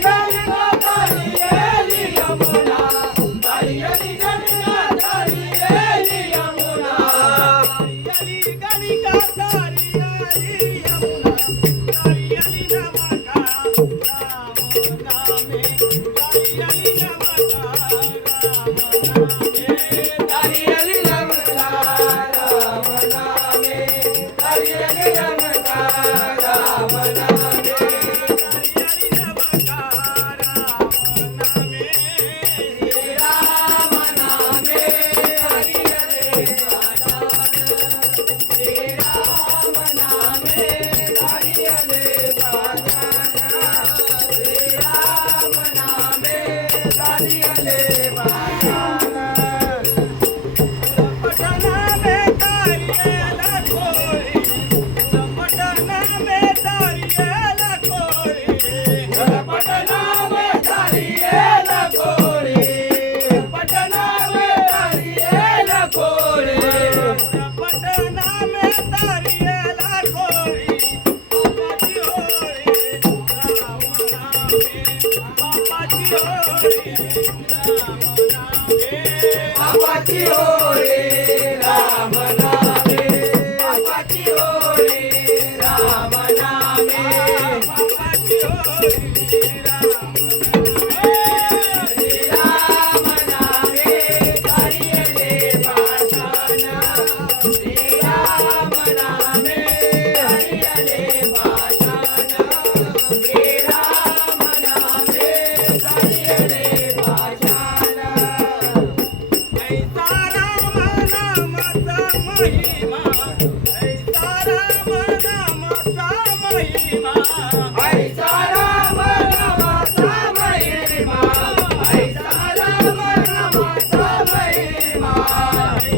Everybody. बापाची नावाची ओळे Yeah.